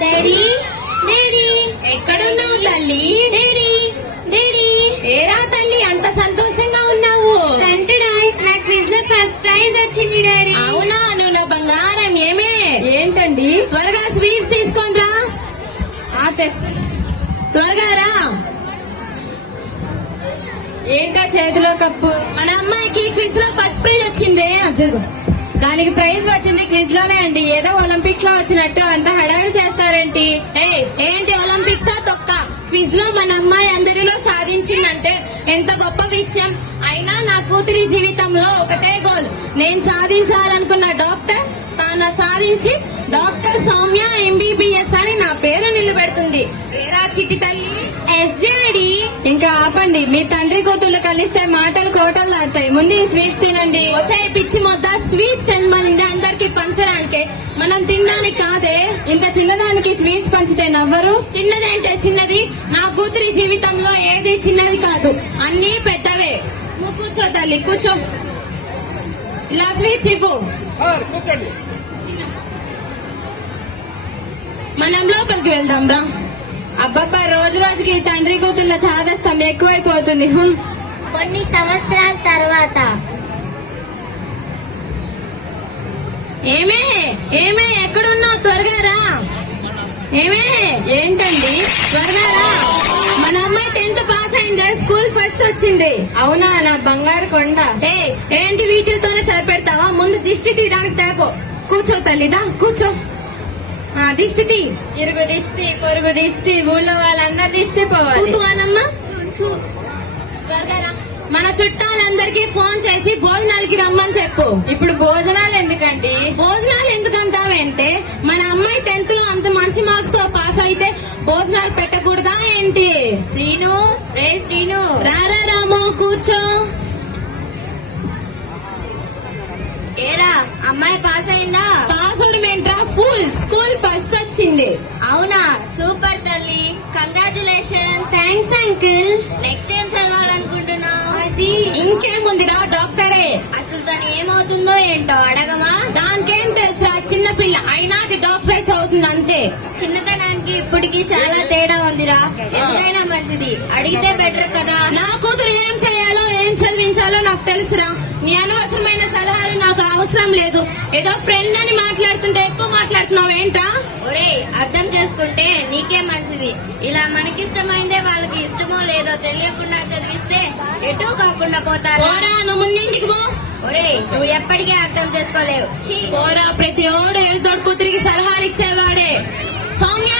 Daddy daddy ఎక్కడున్నావు తల్లి? Daddy daddy ఏరా తల్లి అంత సంతోషంగా ఉన్నావు? నా క్విజ్ లో ఫస్ట్ ప్రైజ్ వచ్చింది డాడీ. అవునా? నువ్వు నా బంగారం. ఏమే ఏంటండి? త్వరగా స్వీట్స్ తీసుకొని రా. త్వరగా రా. ఏంటా చేతిలో కప్పు? మన అమ్మాయికి క్విజ్ లో ఫస్ట్ ప్రైజ్ వచ్చింది. జరుగు. దానికి ప్రైజ్ వచ్చింది క్విజ్ లోనే అండి. ఏదో ఒలింపిక్స్ లో వచ్చినట్టు అంత హడావిడి చేస్తారేంటి? ఏంటి ఒలింపిక్స్ తొక్క? క్విజ్ లో మన అమ్మాయి అందరిలో సాధించిందంటే ఎంత గొప్ప విషయం. అయినా నా కూతురి జీవితంలో ఒకటే గోల్. నేను సాధించాలనుకున్న డాక్టర్ తాను సాధించి డాక్టర్ సౌమ్య MBBS అని నా పేరు నిలబెడుతుంది. ఏరా చిట్టి తల్లి? Yes daddy. ఇంకా ఆపండి. మీ తండ్రి కూతుళ్ళు కలిస్తే మాటలు కోటలు దాటాయి. ముందు ఈ స్వీట్స్ తినండి. ఒసే పిచ్చి మొద్ద, స్వీట్స్ తినమనింది అందరికి పంచడానికే, మనం తినడానికి కాదే. ఇంత చిన్నదానికి స్వీట్స్ పంచితే నవ్వరు? చిన్నదంటే చిన్నది. నా కూతురి జీవితంలో ఏది చిన్నది కాదు, అన్నీ పెద్దవే. నువ్వు కూర్చో తల్లి, కూర్చో. ఇలా స్వీట్స్ ఇవ్వు. కూర్చోండి. మనం లోపలికి వెళ్దాం రా. అబ్బబ్బా, రోజు రోజుకి ఈ తండ్రి కూతుళ్ళ చాదస్తం ఎక్కువైపోతుంది. కొన్ని సంవత్సరాల తర్వాత ఏమే ఏమే ఎక్కడున్నావు? త్వరగా రా. ఏమే ఏంటండి? త్వరగా రా. మన అమ్మాయి 10th పాస్ అయిందే, స్కూల్ ఫస్ట్ వచ్చింది. అవునా? నా బంగారు కొండ. ఏంటి వీటితోనే సరిపెడతావా? ముందు దిష్టి తీయడానికి తేపో. కూర్చో తల్లిదా, కూర్చో. దిష్టి తీ. ఇరుగు దిష్టి, పొరుగు దిష్టి, ఊళ్ళో వాళ్ళందరూ దిష్టి పోవాలి. కూతువానమ్మా, త్వరగా రా. మన చుట్టాలందరికీ ఫోన్ చేసి భోజనాలకి రమ్మని చెప్పు. ఇప్పుడు భోజనాలు ఎందుకండి? భోజనాలు ఎందుకంటావేంటే, మన అమ్మాయి 10th లో అంత మంచి మార్క్స్ తో పాస్ అయితే భోజనాలు పెట్టకూడదా ఏంటి? శ్రీను, రే శ్రీను. రారా రామో, కూర్చో. ఏరా అమ్మాయి పాస్ అయిందా? పాసుడు ఏంట్రా, ఫుల్ స్కూల్ ఫస్ట్ వచ్చింది. అవునా? సూపర్ తల్లి, కంగ్రాచులేషన్స్. Thanks uncle. నెక్స్ట్ ఏం చదవాలనుకుంటున్నావు? అది ఇంకేముందిరా, డాక్టరే. అసలు తను ఏమవుతుందో ఏంటో అడగమా? దానికేం తెలుసా, చిన్నపిల్ల అయినా అది డాక్టరే చదువుతుంది అంతే. చిన్నతనానికి ఇప్పటికి చాలా తేడా ఉందిరా. ఎందుకైనా మంచిది అడిగితే బెటర్ కదా. నా కూతురు ఏం చేయాలో ఏం చదివించాలో నాకు తెలుసురా. నీ అనవసరమైన సలహాలు నాకు అవసరం లేదు. ఏదో ఫ్రెండ్ అని మాట్లాడుతుంటే ఎక్కువ మాట్లాడుతున్నావు ఏంట్రా? ఒరేయ్, అర్థం చేసుకుంటే నీకే మంచిది. ఇలా మనకిష్టమైందే వాళ్ళకి ఇష్టమో లేదో తెలియకుండా చదివిస్తే ఎటూ కాకుండా పోతారు. పోరా, నువ్వు ముందింటికి పో. ఒరేయ్, నువ్వు ఎప్పటికీ అర్థం చేసుకోలేవు. ఛీ. పోరా, ప్రతి ఓడు ఏదో కూతురికి సలహాలు ఇచ్చేవాడే. సౌమ్య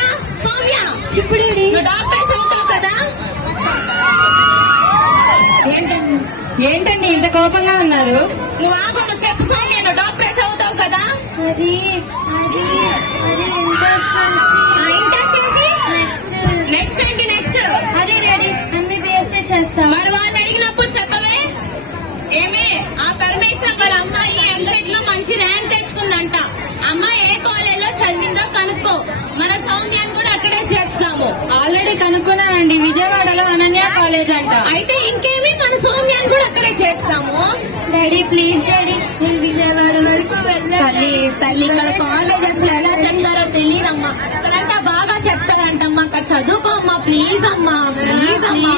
సౌమ్య, చిప్పుడు నువ్వు డాక్టర్ చదువుతావు కదా? ఏంటండి ఇంత కోపంగా ఉన్నారు? నువ్వు ఆగు, నువ్వు చెప్పు సౌమ్య, నువ్వు డాక్టర్ చదువుతావు కదా? అది అది అది ఇంటర్ చేసి ఇంటర్ చేసి నెక్స్ట్ నెక్స్ట్ ఏంటి? నెక్స్ట్ అదే డాడీ MBBS చేస్తా. మరి వాళ్ళు అడిగినప్పుడు చెప్పవే. ఏమి ఆ పరమేశ్వరం వాళ్ళ అమ్మాయి MCET లో మంచి ర్యాంక్ తెచ్చుకుందంట. అమ్మాయి ఏ కాలేజ్ లో చదివిందో కనుక్కో. మన సౌమ్యాన్ని కూడా అక్కడే చేర్చుదాము. ఆల్రెడీ కనుక్కున్నానండి, విజయవాడలో అనన్య కాలేజ్ అంట. అయితే ఇంకేమి, మన సౌమ్యాన్ని కూడా అక్కడే చేర్చుదాము. డాడీ ప్లీజ్ డాడీ, నేను విజయవాడ వరకు తల్లి తల్లి, ఇక్కడ కాలేజెస్ లో ఎలా చెప్తారో తెలియదమ్మా. ఇక్కడంతా బాగా చెప్తారంటమ్మా. అక్కడ చదువుకోమ్మా, ప్లీజ్ అమ్మా, ప్లీజ్ అమ్మా.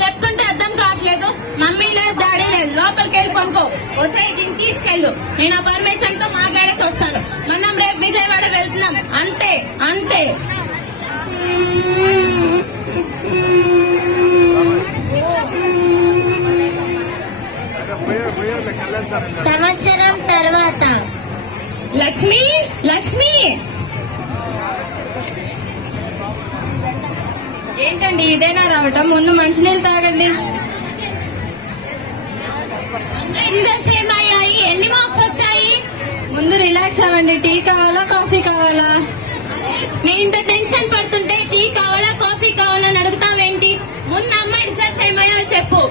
చెప్తుంటే అర్థం కావట్లేదు. మమ్మీ లేదు, డాడీ లేదు, లోపలికి వెళ్ళి కొనుక్కో. వస్తే దీన్ని తీసుకెళ్ళు. నేను ఆ పర్మిషన్ తో మాట్లాడేసి వస్తాను. మనం రేపు విజయవాడ వెళ్తున్నాం, అంతే అంతే. సంవత్సరం తర్వాత లక్ష్మి లక్ష్మి, ఏంటండి ఇదేనా రావటం? ముందు మంచినీళ్ళు తాగండి. రిజల్ట్స్ ఏమయ్యాయి? ఎన్ని మార్క్స్ వచ్చాయి? ముందు రిలాక్స్ అవ్వండి. టీ కావాలా, కాఫీ కావాలా? నేను ఇంత టెన్షన్ పడుతుంటే టీ కావాలా, కాఫీ కావాలని అడుగుతావేంటి? ముందు అమ్మాయి రిజల్ట్స్ ఏమయ్యాయో చెప్పు.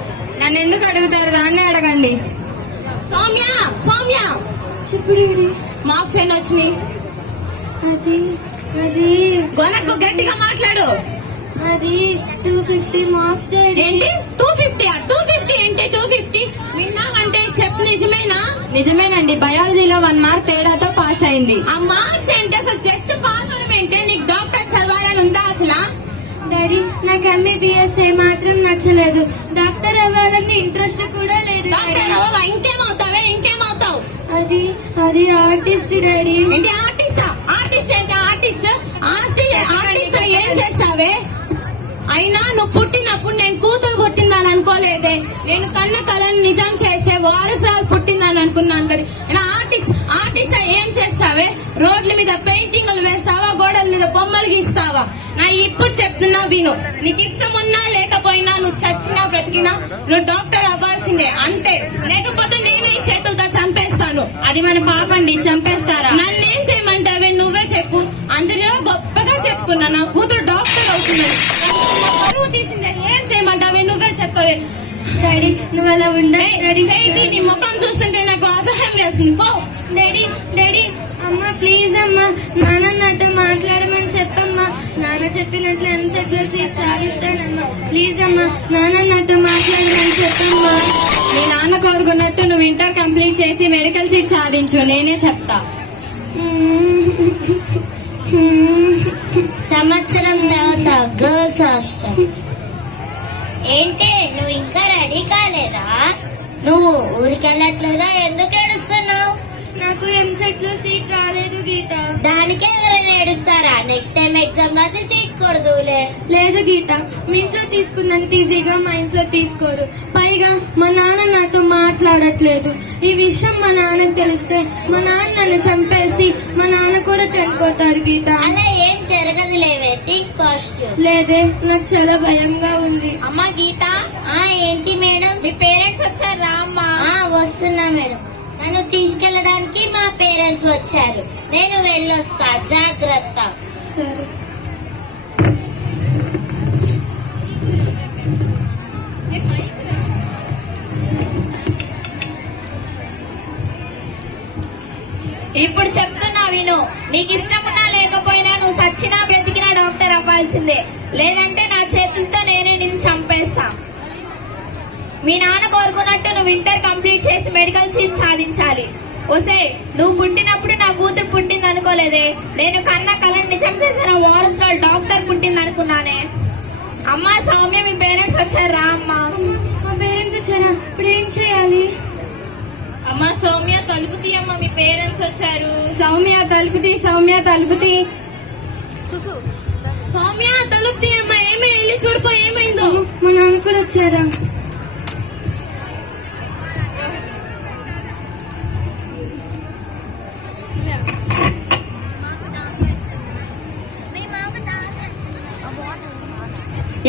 నన్ను ఎందుకు అడుగుతారు? దాన్నే అడగండి. సౌమ్య సౌమ్య, చిప్పుడు మార్క్స్ ఎన్ని వచ్చినాయి? అది అది గొనకు గట్టిగా మాట్లాడు. అది 250 మార్క్స్ డాడీ. ఏంటి 250 ఏంటి 250 విన్నావంటే చెప్పు, నిజమేనా? నిజమేనండి, బయాలజీలో 1 మార్క్ తేడాతో పాస్ అయింది. ఆ మార్క్స్ ఏంటి అసలు? జస్ట్ పాస్ అవడం ఏంటి? నీకు డాక్టర్ చదవాలని ఉందా అసలు? డాడీ నాకు MBBS మాత్రం నచ్చలేదు, డాక్టర్ అవ్వాలని ఇంట్రెస్ట్ కూడా లేదు డాడీ. డాక్టర్ అవ్వవా? ఇంకేమవుతావు? అది ఆర్టిస్ట్ డాడీ. ఏంటి ఆర్టిస్ట్? ఆర్టిస్ట్ ఏంటి? ఆర్టిస్ట్ ఏం చేస్తావే? అయినా నువ్వు పుట్టినప్పుడు నేను కూతురు పుట్టిందని అనుకోలేదే. నేను కన్న కళను నిజం చేసే వారసురాలు పుట్టిందని అనుకున్నాను కదా. నేను ఆర్టిస్ట్ ఏం చేస్తావే? రోడ్ల మీద పెయింటింగ్లు వేస్తావా? గోడల మీద బొమ్మలు గీస్తావా? నా ఇప్పుడు చెప్తున్నా విను. నీకు ఇష్టం ఉన్నా లేకపోయినా, నువ్వు చచ్చినా బ్రతికినా నువ్వు డాక్టర్ అవ్వాల్సిందే, అంతే. లేకపోతే నేనే ఈ చేతులతో చంపేస్తాను. అది మన పాపండి, చంపేస్తారా? నన్నేం చేయమంటావే? నువ్వే చెప్పు. అందులో గొప్పగా చెప్పుకున్నా నా కూతురు డాక్టర్ అవుతుందని. పరువు తీసిందే. ఏం చేయమంటావే? నువ్వే చెప్పవే. డాడీ నువ్వు అలా ఉండదు డాడీ. చేతి నీ ముఖం చూస్తుంటే నాకు అసహ్యం వేస్తుంది. పో. డాడీ అమ్మ ప్లీజ్ అమ్మా, నాన్న నాతో మాట్లాడమని చెప్పమ్మా. నాన్న చెప్పినట్లు ఎంసెట్ లో సీట్ సాధిస్తానమ్మా. ప్లీజ్ అమ్మా, నాన్న నాతో మాట్లాడమని చెప్పమ్మా. మీ నాన్న కోరుకున్నట్టు నువ్వు ఇంటర్ కంప్లీట్ చేసి మెడికల్ సీట్ సాధించు, నేనే చెప్తా. సంవత్సరం తర్వాత గర్ల్స్ హాస్టల్. ఏంటి నువ్వు ఇంకా రెడీ కాలేదా? నువ్వు ఊరికెళ్ళట్లేదా? ఎందుకు ఏడుస్తున్నావు? నాకు ఎంసెట్ లో సీట్ రాలేదు గీత. దానికే ఎవరైనా ఏడుస్తారా? నెక్స్ట్ టైం ఎగ్జామ్ రాసి సీట్ కొడదులే. లేదు గీత, మీ ఇంట్లో తీసుకున్నంత ఈజీగా మా ఇంట్లో తీసుకోరు. పైగా మా నాన్న నాతో మాట్లాడట్లేదు. ఈ విషయం మా నాన్నకు తెలిస్తే మా నాన్న నన్ను చంపేసి మా నాన్న కూడా చనిపోతారు గీత. అలా ఏం జరగదులేవే, థింక్ పాజిటివ్. లేదే, నాకు చాలా భయంగా ఉంది. అమ్మా గీత. ఏంటి మేడం? మీ పేరెంట్స్ వచ్చారా అమ్మా? వస్తున్నా మేడం. నన్ను తీసుకెళ్ళడానికి మా పేరెంట్స్ వచ్చారు. నేను వెళ్ళొస్తా, జాగ్రత్త. సరే. ఇప్పుడు చెప్తున్నా విను. నీకు ఇష్టం ఉన్నా లేకపోయినా నువ్వు సచ్చినా బ్రతికినా డాక్టర్ అవ్వాల్సిందే. లేదంటే నా చేతులతో నేనే నిన్ను చంపేస్తా. మీ నాన్న కోరుకున్నట్టు నువ్వు ఇంటర్ కంప్లీట్ చేసి మెడికల్ సీట్ సాధించాలి. ఒసే, నువ్వు పుట్టినప్పుడు నా కూతురు పుట్టింది అనుకోలేదే. నేను కన్న కళను నిజం చేసిన వారసురాలు డాక్టర్ పుట్టింది అనుకున్నానే. అమ్మా సౌమ్య, మీ పేరెంట్స్ వచ్చారా? అమ్మా మా పేరెంట్స్ వచ్చారా? ఇప్పుడు ఏం చేయాలి? అమ్మా సౌమ్య, తలుపు తీయమ్మా, మీ పేరెంట్స్ వచ్చారు. సౌమ్య తలుపు తీ. సౌమ్య తలుపు తీయమ్మా. ఏమీ వెళ్ళి చూడిపో, ఏమైందో. మా నాన్న కూడా వచ్చారా?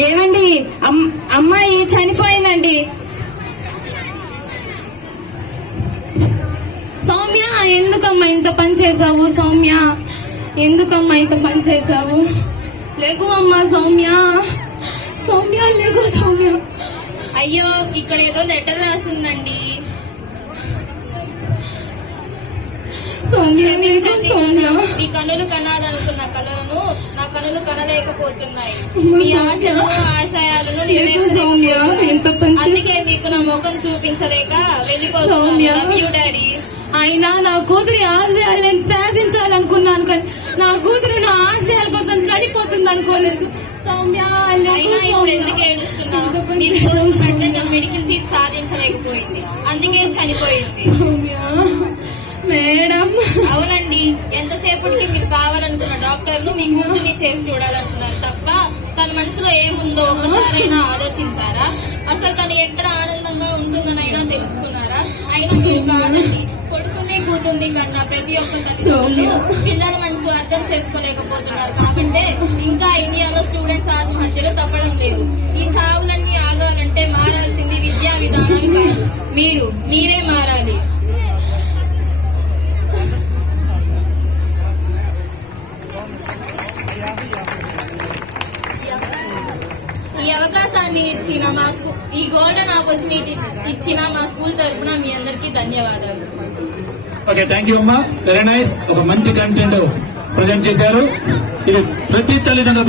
ఏమండి, అమ్మాయి చనిపోయిందండి. సౌమ్య, ఎందుకమ్మా ఇంత పని చేసావు? సౌమ్య, ఎందుకమ్మా ఇంత పని చేసావు? లేకు అమ్మా సౌమ్య. లేకు సౌమ్య. అయ్యో, ఇక్కడ ఏదో లెటర్ రాసిందండి. సౌమ్య, మీ కనులు కనాలనుకున్న కళలను నా కనులు కనలేకపోతున్నాయి. మీ ఆశలు ఆశయాలను నెరవేర్చలేకపోతున్నాయి. అందుకే మీకు నా ముఖం చూపించలేక వెళ్ళిపోతున్నాను. డాడీ. అయినా నా కూతురి ఆశయాలు నేను శాసించాలనుకున్నాను, కానీ నా కూతురు నా ఆశయాల కోసం చనిపోతుంది అనుకోలేదు. సౌమ్య, ఎందుకు ఏడుస్తున్నావు? మెడికల్ సీట్ సాధించలేకపోయింది, అందుకే చనిపోయింది. సౌమ్య మేడం. అవునండి, ఎంతసేపటికి మీరు కావాలనుకున్న డాక్టర్ ను మీ కూతుర్ని చేసి చూడాలనుకున్నారు తప్ప తన మనసులో ఏముందో ఒక్కసారైనా ఆలోచించారా? అసలు తను ఎక్కడ ఆనందంగా ఉంటుందనైనా తెలుసుకున్నారా? అయినా మీరు కాదండి, కొడుకుల్ని కూతుర్ని కన్నా ప్రతి ఒక్క తల్లిదండ్రులు పిల్లల మనసు అర్థం చేసుకోలేకపోతున్నారు. కాబట్టి ఇంకా ఇండియాలో స్టూడెంట్స్ ఆత్మహత్యలు తప్పడం లేదు. ఈ చావులన్నీ ఆగాలంటే మారాల్సింది విద్యా విధానాలు కాదు, మీరే మారాలి. ఈ అవకాశాన్ని ఇచ్చిన ఈ గోల్డెన్ ఆపర్చునిటీ ఇచ్చిన మా స్కూల్ తరఫున మీ అందరికీ ధన్యవాదాలు. ఓకే, థ్యాంక్ యూ అమ్మా, వెరీ నైస్. ఒక మంచి కంటెంట్ ప్రజెంట్ చేశారు. ఇది ప్రతి తల్లిదండ్రులు